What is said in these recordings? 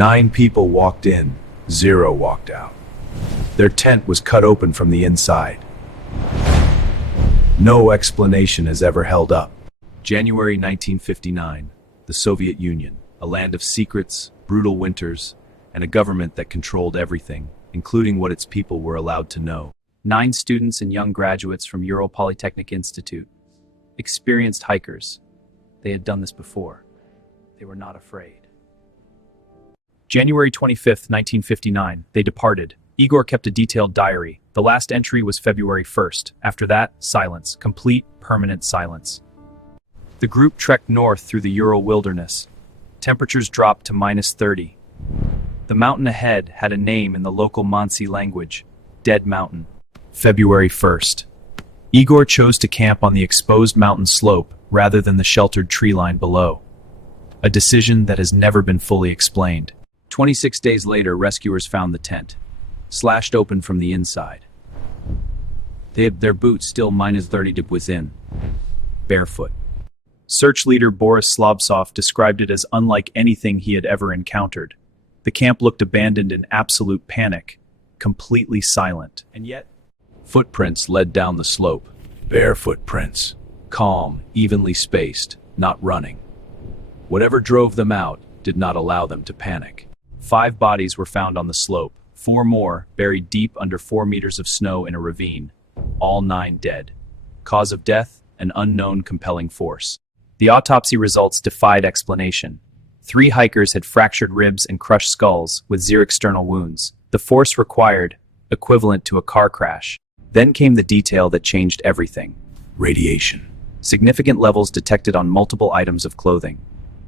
9 people walked in, 0 walked out. Their tent was cut open from the inside. No explanation has ever held up. January 1959, the Soviet Union, a land of secrets, brutal winters, and a government that controlled everything, including what its people were allowed to know. 9 students and young graduates from Ural Polytechnic Institute. Experienced hikers. They had done this before. They were not afraid. January 25th, 1959, they departed. Igor kept a detailed diary. The last entry was February 1st. After that, silence. Complete, permanent silence. The group trekked north through the Ural wilderness. Temperatures dropped to -30. The mountain ahead had a name in the local Mansi language, Dead Mountain. February 1st. Igor chose to camp on the exposed mountain slope rather than the sheltered tree line below. A decision that has never been fully explained. 26 days later, rescuers found the tent, slashed open from the inside. They had their boots still -30 deep within, barefoot. Search leader Boris Slobsov described it as unlike anything he had ever encountered. The camp looked abandoned in absolute panic, completely silent. And yet, footprints led down the slope. Barefoot prints, calm, evenly spaced, not running. Whatever drove them out did not allow them to panic. 5 bodies were found on the slope, 4 more buried deep under 4 meters of snow in a ravine, all 9 dead. Cause of death, an unknown compelling force. The autopsy results defied explanation. 3 hikers had fractured ribs and crushed skulls with 0 external wounds. The force required, equivalent to a car crash. Then came the detail that changed everything. Radiation. Significant levels detected on multiple items of clothing.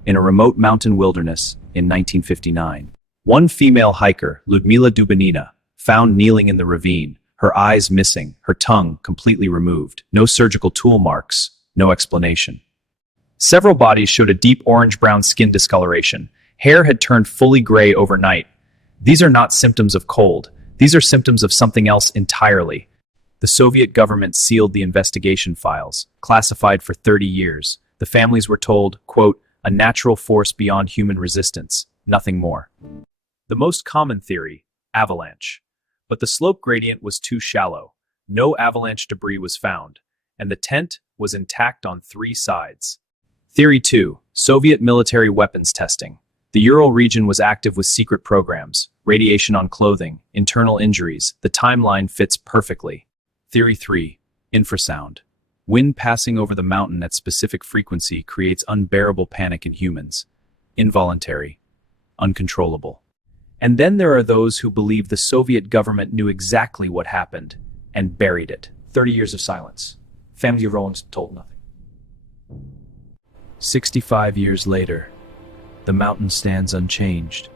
In a remote mountain wilderness in 1959. One female hiker, Ludmila Dubanina, found kneeling in the ravine, her eyes missing, her tongue completely removed. No surgical tool marks, no explanation. Several bodies showed a deep orange-brown skin discoloration. Hair had turned fully gray overnight. These are not symptoms of cold. These are symptoms of something else entirely. The Soviet government sealed the investigation files, classified for 30 years. The families were told, quote, a natural force beyond human resistance, nothing more. The most common theory, avalanche. But the slope gradient was too shallow. No avalanche debris was found, and the tent was intact on 3 sides. Theory 2, Soviet military weapons testing. The Ural region was active with secret programs, radiation on clothing, internal injuries. The timeline fits perfectly. Theory 3, infrasound. Wind passing over the mountain at specific frequency creates unbearable panic in humans. Involuntary, uncontrollable. And then there are those who believe the Soviet government knew exactly what happened and buried it. 30 years of silence. Family of Rollins told nothing. 65 years later, the mountain stands unchanged.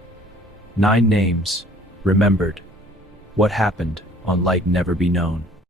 9 names, remembered. What happened on Light Never Be Known.